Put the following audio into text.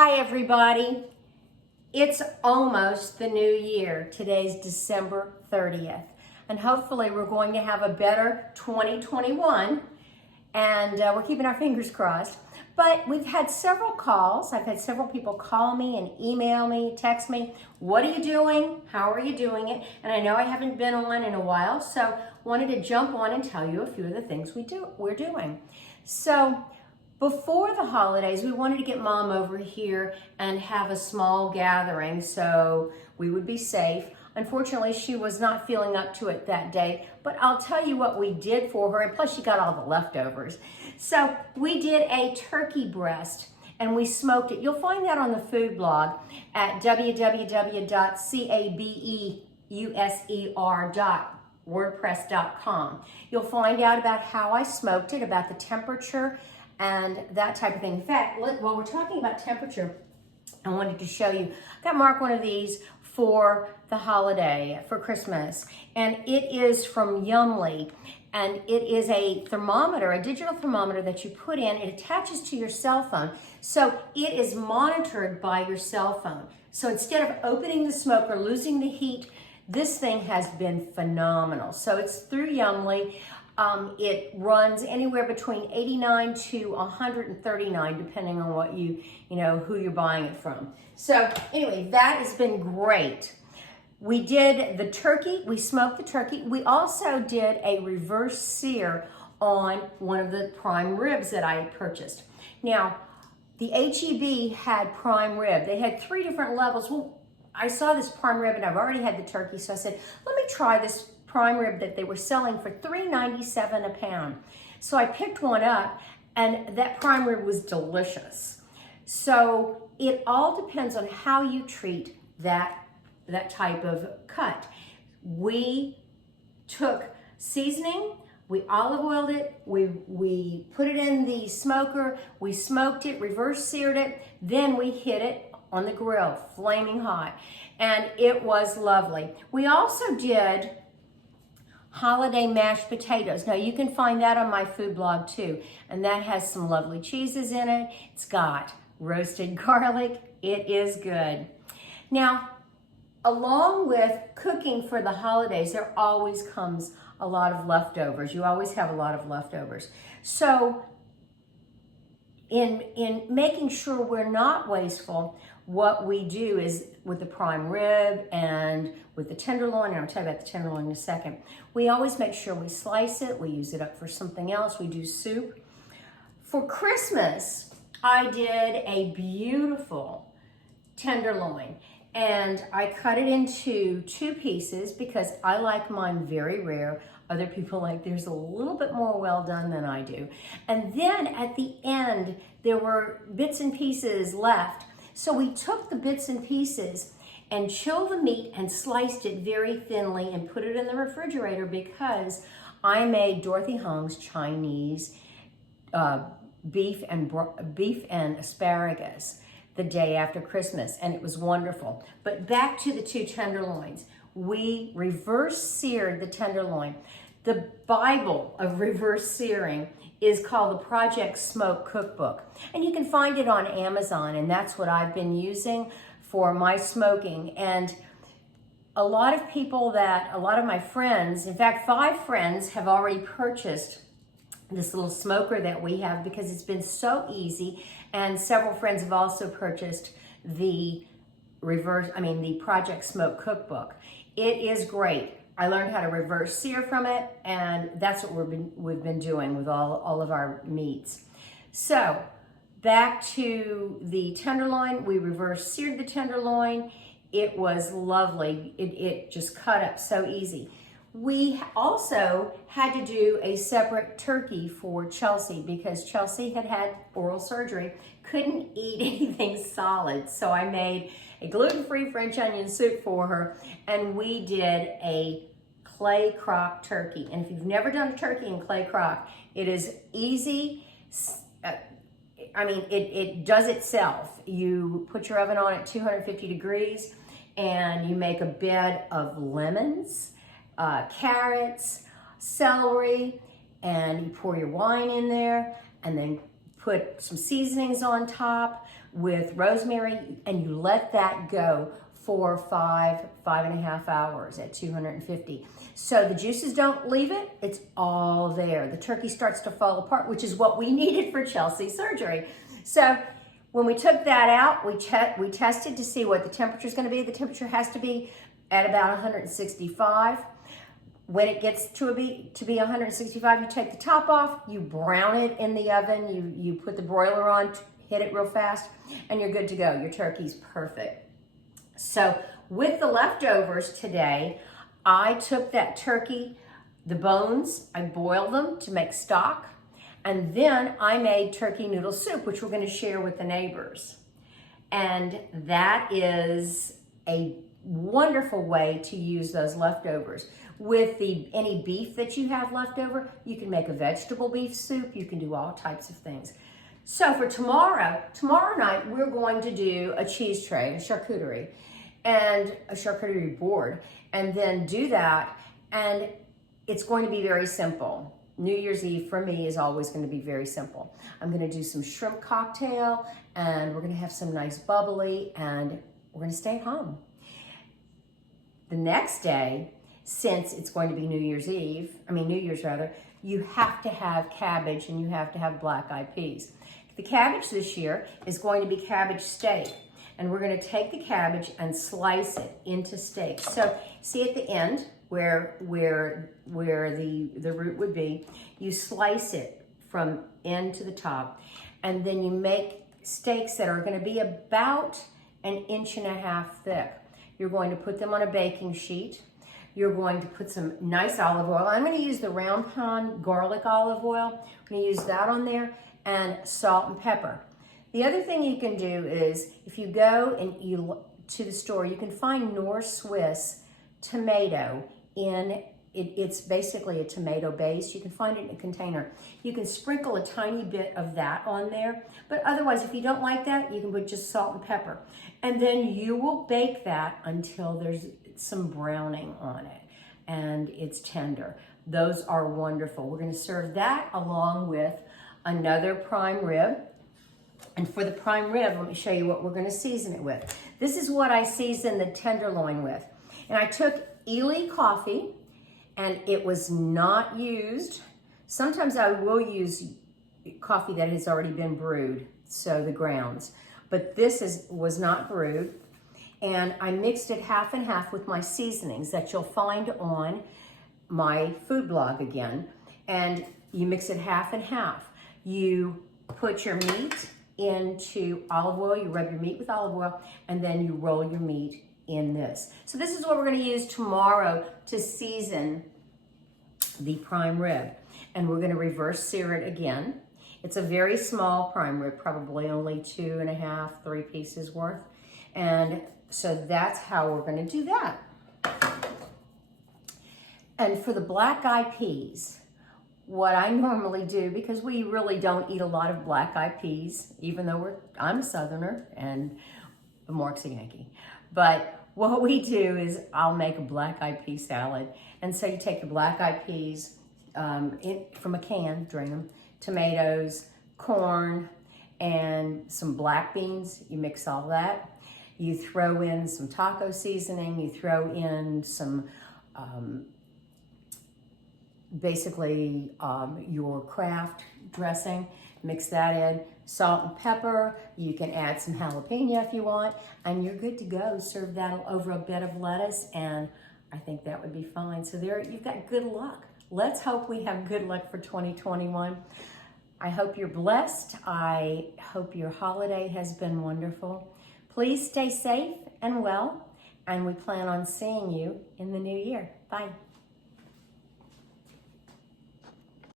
Hi everybody. It's almost the new year. Today's December 30th. And hopefully we're going to have a better 2021. And we're keeping our fingers crossed. But we've had several calls. I've had several people call me and email me, text me. What are you doing? How are you doing it? And I know I haven't been on in a while, so wanted to jump on and tell you a few of the things we're doing. So before the holidays, we wanted to get Mom over here and have a small gathering so we would be safe. Unfortunately, she was not feeling up to it that day, but I'll tell you what we did for her, and plus she got all the leftovers. So we did a turkey breast and we smoked it. You'll find that on the food blog at www.cabeuser.wordpress.com. You'll find out about how I smoked it, about the temperature, and that type of thing. In fact, while we're talking about temperature, I wanted to show you. I got Mark one of these for the holiday, for Christmas, and it is from Yumly, and it is a thermometer, a digital thermometer that you put in. It attaches to your cell phone, so it is monitored by your cell phone. So instead of opening the smoke or losing the heat, this thing has been phenomenal. So it's through Yumly. It runs anywhere between 89 to 139, depending on what who you're buying it from. So anyway, that has been great. We did the turkey, we smoked the turkey. We also did a reverse sear on one of the prime ribs that I had purchased. Now, the HEB had prime rib. They had 3 different levels. Well, I saw this prime rib and I've already had the turkey, so I said, let me try this prime rib that they were selling for $3.97 a pound. So I picked one up, and that prime rib was delicious. So it all depends on how you treat that type of cut. We took seasoning, we olive oiled it, we put it in the smoker, we smoked it, reverse seared it, then we hit it on the grill, flaming hot, and it was lovely. We also did holiday mashed potatoes. Now you can find that on my food blog too, and that has some lovely cheeses in it. It's got roasted garlic. It is good. Now, along with cooking for the holidays, there always comes a lot of leftovers. You always have a lot of leftovers. So in making sure we're not wasteful, what we do is with the prime rib and with the tenderloin, and I'll tell you about the tenderloin in a second, we always make sure we slice it, we use it up for something else, we do soup. For Christmas, I did a beautiful tenderloin, and I cut it into 2 pieces because I like mine very rare. Other people like theirs a little bit more well done than I do. And then at the end, there were bits and pieces left. So we took the bits and pieces and chilled the meat and sliced it very thinly and put it in the refrigerator because I made Dorothy Hung's Chinese beef and asparagus the day after Christmas, and it was wonderful. But back to the 2 tenderloins. We reverse seared the tenderloin. The Bible of reverse searing is called the Project Smoke Cookbook. And you can find it on Amazon, and that's what I've been using for my smoking. And a lot of my friends, in fact, 5 friends have already purchased this little smoker that we have because it's been so easy. And several friends have also purchased the Project Smoke Cookbook. It is great. I learned how to reverse sear from it, and that's what we've been doing with all of our meats. So back to the tenderloin, we reverse seared the tenderloin. It was lovely. It just cut up so easy. We also had to do a separate turkey for Chelsea because Chelsea had oral surgery, couldn't eat anything solid. So I made a gluten-free French onion soup for her, and we did a clay crock turkey. And if you've never done a turkey in clay crock, it is easy. It does itself. You put your oven on at 250 degrees, and you make a bed of lemons, carrots, celery, and you pour your wine in there, and then put some seasonings on top with rosemary, and you let that go for 5.5 hours at 250. So the juices don't leave it, it's all there. The turkey starts to fall apart, which is what we needed for Chelsea's surgery. So when we took that out, we tested to see what the temperature is going to be. The temperature has to be at about 165. When it gets to be 165, you take the top off, you brown it in the oven, you put the broiler on, hit it real fast, and you're good to go. Your turkey's perfect. So with the leftovers today, I took that turkey, the bones, I boiled them to make stock, and then I made turkey noodle soup, which we're going to share with the neighbors. And that is a wonderful way to use those leftovers. With any beef that you have left over, you can make a vegetable beef soup. You can do all types of things. So for tomorrow night, we're going to do a cheese tray, a charcuterie board, and then do that. And it's going to be very simple. New Year's Eve for me is always going to be very simple. I'm going to do some shrimp cocktail, and we're going to have some nice bubbly, and we're going to stay home. The next day, since it's going to be New Year's, you have to have cabbage and you have to have black-eyed peas. The cabbage this year is going to be cabbage steak, and we're going to take the cabbage and slice it into steaks. So see at the end where the root would be, you slice it from end to the top, and then you make steaks that are going to be about 1.5 inches thick. You're going to put them on a baking sheet. You're going to put some nice olive oil. I'm going to use the round pan garlic olive oil. I'm going to use that on there, and salt and pepper. The other thing you can do is if you go to the store, you can find North Swiss tomato in it's basically a tomato base. You can find it in a container. You can sprinkle a tiny bit of that on there, but otherwise, if you don't like that, you can put just salt and pepper. And then you will bake that until there's some browning on it and it's tender. Those are wonderful. We're going to serve that along with another prime rib. And for the prime rib, let me show you what we're going to season it with. This is what I season the tenderloin with. And I took Ely coffee, and it was not used. Sometimes I will use coffee that has already been brewed, so the grounds. But this was not brewed. And I mixed it half and half with my seasonings that you'll find on my food blog again. And you mix it half and half. You put your meat into olive oil, you rub your meat with olive oil, and then you roll your meat in this. So this is what we're going to use tomorrow to season the prime rib. And we're going to reverse sear it again. It's a very small prime rib, probably only 2.5, 3 pieces worth. And so that's how we're going to do that. And for the black-eyed peas, what I normally do, because we really don't eat a lot of black-eyed peas, even though I'm a Southerner and Mark's a Yankee. But what we do is I'll make a black-eyed pea salad. And so you take the black-eyed peas from a can, drain them, tomatoes, corn, and some black beans. You mix all that. You throw in some taco seasoning. You throw in some, your Kraft dressing. Mix that in. Salt and pepper. You can add some jalapeno if you want. And you're good to go. Serve that over a bed of lettuce, and I think that would be fine. So there, you've got good luck. Let's hope we have good luck for 2021. I hope you're blessed. I hope your holiday has been wonderful. Please stay safe and well, and we plan on seeing you in the new year. Bye.